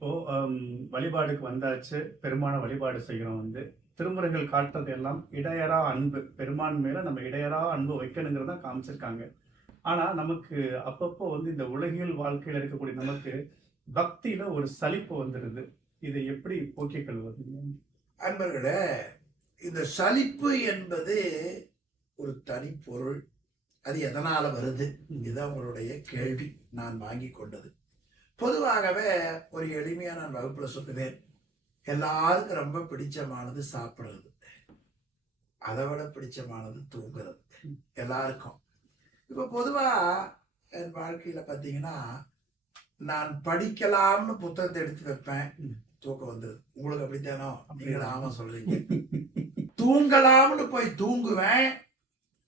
இப்போ வழிபாடுக்கு வந்தாச்சு. பெருமான வழிபாடு செய்கிறோம் வந்து. திருமுறைகள் காட்டுறது எல்லாம் இடையறா அன்பு. பெருமான் மேல நம்ம இடையறா அன்பு வைக்கணுங்கிறத காமிச்சிருக்காங்க. ஆனா, நமக்கு அப்பப்போ வந்து இந்த உலகியல் வாழ்க்கையில இருக்கக்கூடிய நமக்கு பக்தியில ஒரு சலிப்பு வந்துருது. இதை எப்படி போக்கிக் கொள்வதுங்க? அன்பர்களே, இந்த சலிப்பு என்பது ஒரு தனி பொருள். அது எதனால வருது? இதுதான் உங்களுடைய கேள்வி. நான் வாங்கி கொண்டது. பொதுவாகவே ஒரு எளிமையா நான் வகுப்புல சொல்லுவேன். எல்லாருக்கும் ரொம்ப பிடிச்சமானது சாப்பிடுறது. அதை விட பிடிச்சமானது தூங்குறது. எல்லாருக்கும். இப்ப பொதுவா என் வாழ்க்கையில பாத்தீங்கன்னா, நான் படிக்கலாம்னு புத்தகத்தை எடுத்து வைப்பேன். தூக்கம் வந்தது. உங்களுக்கு அப்படித்தானோ? நீங்களும் ஆமா சொல்றீங்க. தூங்கலாம்னு போய் தூங்குவேன்.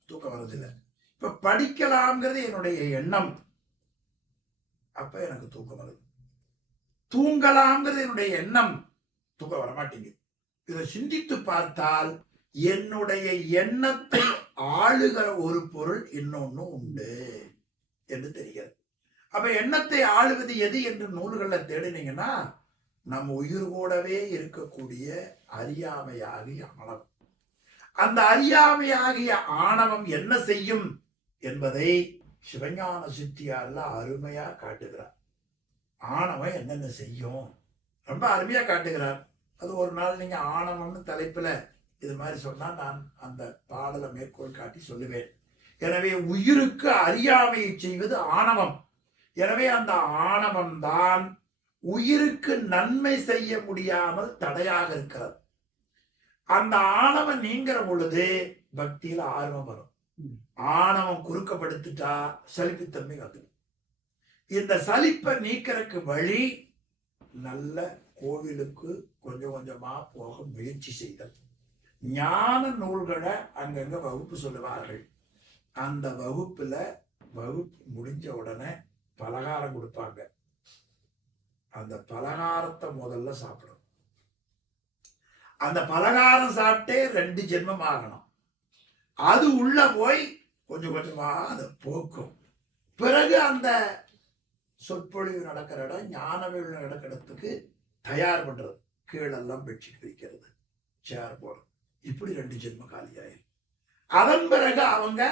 தூக்கம் வருதில்லை. இப்ப படிக்கலாம்ங்கிறது என்னுடைய எண்ணம். அப்ப எனக்கு தூக்கம் வருது. தூங்கலாம்ங்கிறது என்னுடைய எண்ணம். தூக்கம் வரமாட்டேங்குது. இதை சிந்தித்து பார்த்தால் என்னுடைய எண்ணத்தை ஆளுகிற ஒரு பொருள் இன்னொன்னு உண்டு என்று தெரிகிறது. அப்ப எண்ணத்தை ஆளுவது எது என்று நூல்களை தேடினீங்கன்னா, நம்ம உயிர் கூடவே இருக்கக்கூடிய அறியாமையாகிய ஆணவம். அந்த அறியாமையாகிய ஆணவம் என்ன செய்யும் என்பதை சிவஞான சித்தியார்ல அருமையா காட்டுகிறார். ஆணவம் என்னென்ன செய்யும் ரொம்ப அருமையா காட்டுகிறார். அது ஒரு நாள் நீங்க ஆணவம்னு தலைப்புல இது மாதிரி சொன்னா நான் அந்த பாடலை மேற்கோள் காட்டி சொல்லுவேன். எனவே உயிருக்கு அறியாமையை செய்வது ஆணவம். எனவே அந்த ஆணவம் தான் உயிருக்கு நன்மை செய்ய முடியாமல் தடையாக இருக்கிறது. அந்த ஆணவம் நீங்கிற பொழுது பக்தியில ஆர்வம் வரும். ஆணவம் குறுக்கப்படுத்திட்டா சலிப்புத்தன்மை வந்துடும். இந்த சலிப்பை நீக்கிறதுக்கு வழி நல்ல கோவிலுக்கு கொஞ்சம் கொஞ்சமா போக முயற்சி செய்தல். ஞான நூல்களை அங்கங்க வகுப்பு சொல்லுவார்கள். அந்த வகுப்புல வகுப்பு முடிஞ்ச உடனே பலகாரம் கொடுப்பாங்க. அந்த பலகாரத்தை முதல்ல சாப்பிடணும். அந்த பலகாரம் சாப்பிட்டே 2 ஜென்மம் ஆகணும். அது உள்ள போய் கொஞ்சம் கொஞ்சமா அதை போக்கும். பிறகு அந்த சொற்பொழிவு நடக்கிற இடம், ஞான வேள்வி நடக்கிற இடத்துக்கு தயார் பண்றது. கீழெல்லாம் பெட்ஷீட் விரிக்கிறது, சேர் போடுறது. இப்படி 2 ஜென்ம காலியாயிரும். அதன் பிறகு அவங்க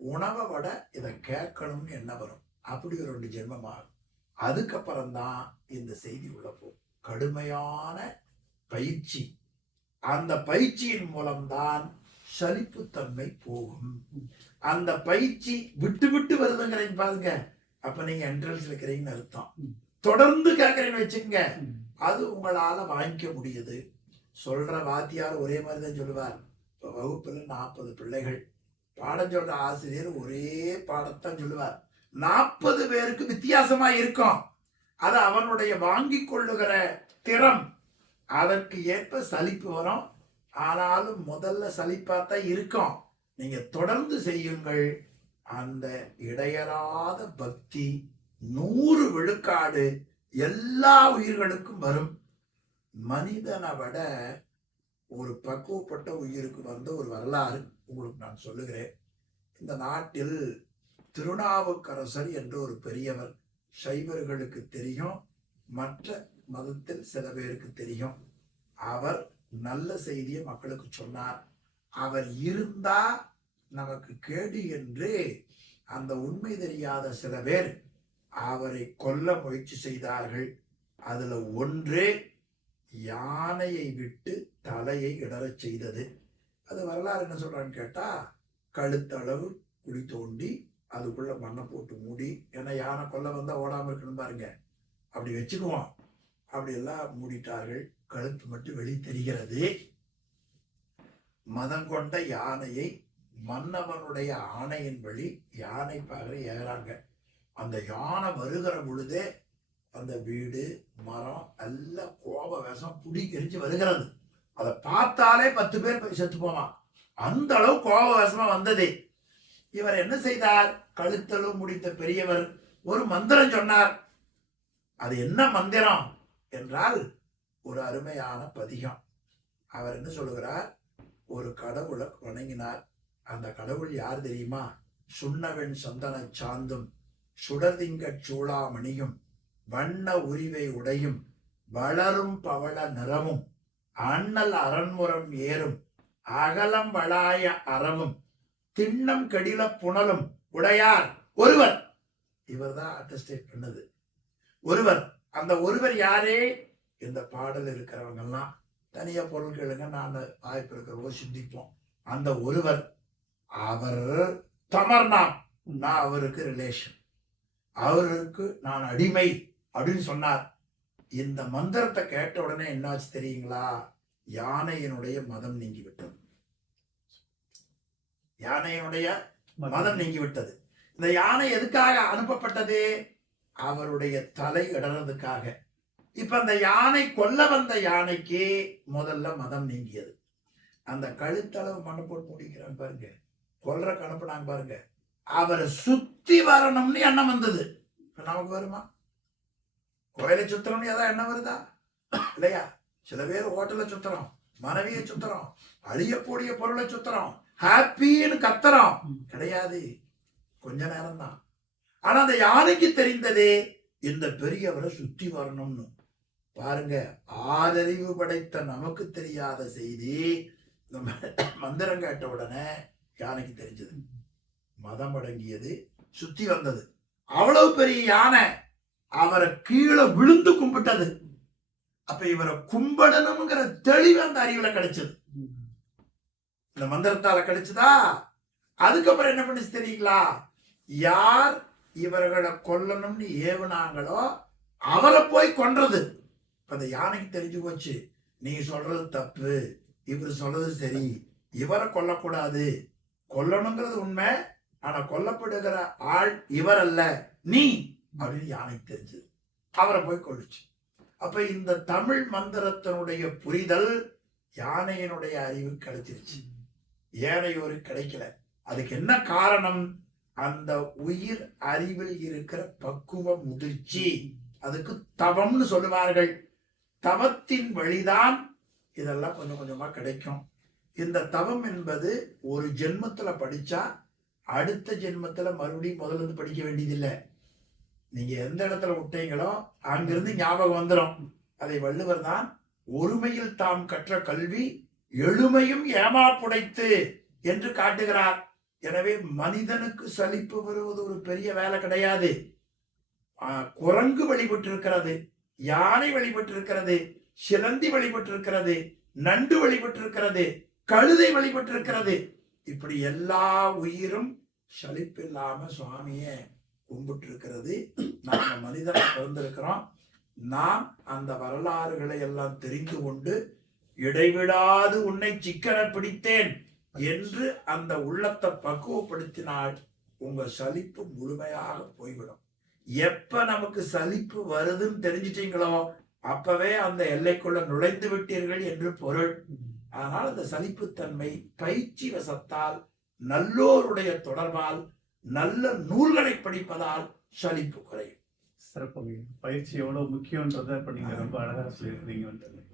உணவை விட இதை கேட்கணும்னு என்ன வரும். அப்படி ஒரு 2 ஜென்மம் ஆகும். அதுக்கப்புறம்தான் இந்த செய்தி உள்ள போகும். கடுமையான பயிற்சி. அந்த பயிற்சியின் மூலம்தான் சலிப்புத்தன்மை போகும். அந்த பயிற்சி விட்டு விட்டு வருதுங்கிறீங்க பாருங்க. அப்ப நீங்க என்ட்ரன்ஸ் இருக்கிறீங்கன்னு அர்த்தம். தொடர்ந்து கேட்கறீங்கன்னு வச்சுக்கோங்க, அது உங்களால வாங்கிக்க முடியுது. சொல்ற வாத்தியார் ஒரே மாதிரி தான் சொல்லுவார். இப்போ வகுப்புல 40 பிள்ளைகள், பாடம் சொல்ற ஆசிரியர் ஒரே பாடத்தான் சொல்லுவார். 40 பேருக்கு வித்தியாசமா இருக்கும். அது அவனுடைய வாங்கி கொள்ளுகிற திறம். அதற்கு ஏற்ப சலிப்பு வரும். ஆனாலும் முதல்ல சலிப்பாத்தான் இருக்கும். நீங்க தொடர்ந்து செய்யுங்கள். அந்த இடையறாத பக்தி 100 விழுக்காடு எல்லா உயிர்களுக்கும் வரும். மனிதனை விட ஒரு பக்குவப்பட்ட உயிருக்கு வந்த ஒரு வரலாறு உங்களுக்கு நான் சொல்லுகிறேன். இந்த நாட்டில் திருநாவுக்கரசர் என்ற ஒரு பெரியவர், சைவர்களுக்கு தெரியும், மற்ற மதத்தில் சில பேருக்கு தெரியும். அவர் நல்ல செய்தியை மக்களுக்கு சொன்னார். அவர் இருந்தா நமக்கு கேடு என்று அந்த உண்மை தெரியாத சில பேர் அவரை கொல்ல முயற்சி செய்தார்கள். அதுல ஒன்று யானையை விட்டு தலையை இடறச் செய்தது. அது வரலாறு என்ன சொல்றான்னு கேட்டா, கழுத்தளவு குழி தோண்டி அதுக்குள்ள மண்ணை போட்டு மூடி, ஏன்னா யானை கொல்ல வந்தா ஓடாம இருக்கணும் பாருங்க, அப்படி வச்சுக்குவோம். அப்படி எல்லாம் மூடிட்டார்கள். கழுத்து மட்டும் வெளி தெரிகிறது. மதம் கொண்ட யானையை மன்னவனுடைய ஆணையின் வழி யானை பாகர ஏறாங்க. அந்த யானை வருகிற பொழுதே அந்த வீடு மரம் எல்லாம் கோப விஷம் புடி எரிஞ்சு வருகிறது. அதை பார்த்தாலே 10 பேர் போய் செத்து போவான். அந்த அளவு கோப விஷமா வந்தது. இவர் என்ன செய்தார்? கழுத்தளவு முடித்த பெரியவர் ஒரு மந்திரம் சொன்னார். அது என்ன மந்திரம் என்றால் ஒரு அருமையான பதிகம். அவர் என்ன சொல்லுகிறார்? ஒரு கடவுளை வணங்கினார். அந்த கடவுள் யார் தெரியுமா? சுண்ணவெண் சந்தன சாந்தும் சுடர்திங்க சூளாமணியும் வண்ண உரிவை உடையும் வளரும் பவள நிறமும் அண்ணல் அரண்முறம் ஏறும் அகலம் வளாய அறவும் திண்ணம் கடில புனலும் உடையார் ஒருவர். இவர் தான் அட்டஸ்டேட் பண்ணது. ஒருவர். அந்த ஒருவர் யாரே? இந்த பாடல் இருக்கிறவங்க எல்லாம் தனியா பொருள் கேளுங்க, நான் வாய்ப்பு இருக்கிறவங்க சிந்திப்போம். அந்த ஒருவர் அவர் தமர்னாம், நான் அவருக்கு ரிலேஷன், அவருக்கு நான் அடிமை அப்படின்னு சொன்னார். இந்த மந்திரத்தை கேட்ட உடனே என்னாச்சு தெரியுங்களா? யானையினுடைய மதம் நீங்கி விட்டது. யானையினுடைய மதம் நீங்கி விட்டது. இந்த யானை எதுக்காக அனுப்பப்பட்டது? அவருடைய தலை இடறதுக்காக. இப்ப அந்த யானை கொல்ல வந்த யானைக்கு முதல்ல மதம் நீங்கியது. அந்த கழுத்தளவு மண்ணை போட்டு முடிக்கிறான் பாருங்க, கொல்ற அனுப்புனாங்க பாருங்க, அவரை சுத்தி வரணும்னு எண்ணம் வந்தது. நமக்கு வருமா? கோயிலை சுத்தணும்னு ஏதாவது எண்ணம் வருதா? இல்லையா? சில பேர் ஹோட்டல்ல சுத்துறோம், மனைவியை சுத்துறோம், அழியக்கூடிய பொருளை சுத்துறோம், ஹாப்பின்னு கத்துறோம். கிடையாது, கொஞ்ச நேரம் தான். ஆனா அந்த யானைக்கு தெரிந்ததே இந்த பெரியவரை சுத்தி வரணும்னு. பாருங்க, ஆறறிவு படைத்த நமக்கு தெரியாத செய்தி மந்திரம் கேட்ட உடனே யானைக்கு தெரிஞ்சது. மதம் அடங்கியது, சுத்தி வந்தது. அவ்வளவு பெரிய யானை அவரை கீழே விழுந்து கும்பிட்டது. அப்ப இவரை கும்பிடணுங்கிற தெளிவு அந்த அறிவுல கிடைச்சது. இந்த மந்திரத்தால கிடைச்சதா? அதுக்கப்புறம் என்ன பண்ணிச்சு தெரியுங்களா? யார் இவர்களை கொல்லணும்னு ஏவுனாங்களோ அவரை போய் கொன்றது. அந்த யானைக்கு தெரிஞ்சு போச்சு, நீ சொல்றது தப்பு, இவர் சொல்றது சரி, இவரை கொல்லக்கூடாது. கொல்லணுங்கிறது உண்மை, ஆனா கொல்லப்படுகிற ஆள் இவர் அல்ல, நீ அப்படின்னு யானைக்கு தெரிஞ்சது. அவரை போய் கொல்லுச்சு. அப்ப இந்த தமிழ் மந்திரத்தினுடைய புரிதல் யானையினுடைய அறிவு கிடைச்சிருச்சு, ஏனையோருக்கு கிடைக்கல. அதுக்கு என்ன காரணம்? அந்த உயிர் அறிவில் இருக்கிற பக்குவ முதிர்ச்சி. அதுக்கு தவம்னு சொல்லுவார்கள். தவத்தின் வழிதான் இதெல்லாம் கொஞ்சம் கொஞ்சமா கிடைக்கும். இந்த தவம் என்பது ஒரு ஜென்மத்துல படிச்சா அடுத்த ஜென்மத்துல மறுபடியும் முதல்ல இருந்து படிக்க வேண்டியதில்லை. நீங்க எந்த இடத்துல விட்டீங்களோ அங்கிருந்து ஞாபகம் வந்துடும். அதை வள்ளுவர் தான் ஒருமையில் தாம் கற்ற கல்வி எழுமையும் ஏமாப்புடைத்து என்று காட்டுகிறார். எனவே மனிதனுக்கு சலிப்பு வருவது ஒரு பெரிய வேலை கிடையாது. குரங்கு வழிபட்டு இருக்கிறது, யானை வழிபட்டு இருக்கிறது, சிலந்தி வழிபட்டு இருக்கிறது, நண்டு வழிபட்டு இருக்கிறது, கழுதை வழிபட்டு இருக்கிறது. இப்படி எல்லா உயிரும் சலிப்பில்லாம சுவாமியை கும்பிட்டு இருக்கிறது. நாம மனிதனை பிறந்திருக்கிறோம். நாம் அந்த வரலாறுகளை எல்லாம் தெரிந்து கொண்டு இடைவிடாது உன்னை சிக்கன பிடித்தேன் என்று அந்த உள்ளத்தை பக்குவப்படுத்தினால் உங்க சலிப்பு முழுமையாக போய்விடும். எப்ப நமக்கு சலிப்பு வருதுன்னு தெரிஞ்சிட்டீங்களோ அப்பவே அந்த எல்லைக்குள்ள நுழைந்து விட்டீர்கள் என்று பொருள். ஆனால் அந்த சலிப்புத்தன்மை பயிற்சி வசத்தால், நல்லோருடைய தொடர்பால், நல்ல நூல்களை படிப்பதால் சலிப்பு குறையும். சிறப்பு. பயிற்சி எவ்வளவு முக்கியன்றதை இப்ப நீங்க ரொம்ப அழகா சொல்லியிருக்கீங்க.